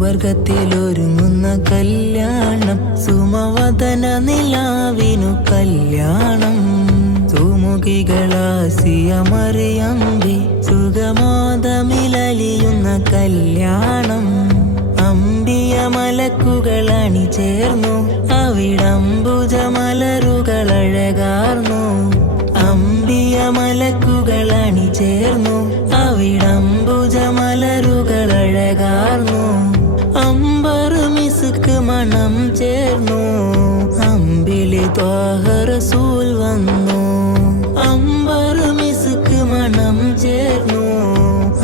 സുവർഗത്തിലൊരുങ്ങുന്ന കല്യാണം, സുമവദന നിലാവിനു കല്യാണം. സുമുഖികളാസിയ മറിയമ്പി സുഗമോദമിലലിയുന്ന കല്യാണം. അമ്പിയ മലക്കുകളണി ചേർന്നു, അവിടംബുജമലരുകളഴകാർന്നു. അമ്പിയ മലക്കുകളണി ചേർന്നു, അവിടംബുജമലരുകളഴകാർന്നു. അമ്പറ് മിസ്ക് മണം ചേർന്നു, അമ്പിളി ത്വാഹ റസൂൽ വന്നു. അമ്പറ് മിസ്ക് മണം ചേർന്നു,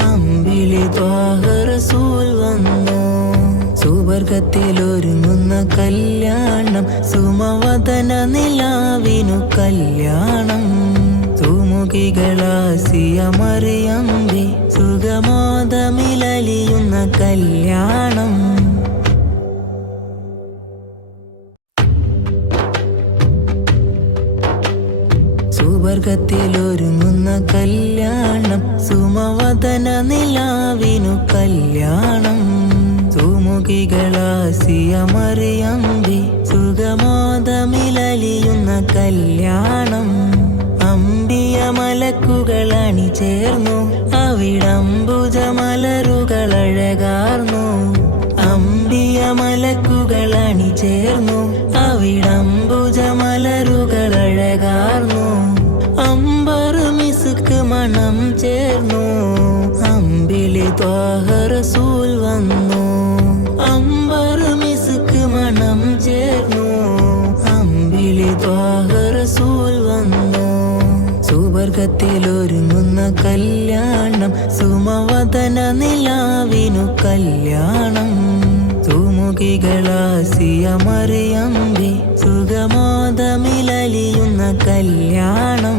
അമ്പിളി ത്വാഹ റസൂൽ വന്നു. സുവർഗത്തിലൊരുങ്ങുന്ന കല്യാണം, സുമവദന നിലാവിനു കല്യാണം. സുമുഖികളാസിയ മറിയമ്പി സുഗമോദമിലലിയുന്ന കല്യാണം. സുവർഗത്തിലൊരുങ്ങുന്ന കല്യാണം, സുമവദന നിലാവിനു കല്യാണം. സുമുഖികളാസിയ മറിയമ്പി സുഗമോദമിലലിയുന്ന കല്യാണം. അമ്പിയ മലക്കുകളണി ചേർന്നു, അവിടംബുജമലരുകളഴകാർന്നു. അമ്പിയ മലക്കുകളണി ചേർന്നു, അവിടംബുജമലരുകളഴകാർന്നു. അമ്പറ് മിസ്ക് മണം ചേർന്നു, അമ്പിളി ത്വാഹ റസൂൽ വന്നു. അമ്പറ് മിസ്ക് മണം ചേർന്നു, അമ്പിളി ത്വാഹ റസൂൽ വന്നു. സുവർഗത്തിലൊരുങ്ങുന്ന കല്യാണം, സുമവദന നിലാവിനു കല്യാണം. സുമുഖികളാസിയ മറിയമ്പി സുഗമോദമിലലിയുന്ന കല്യാണം.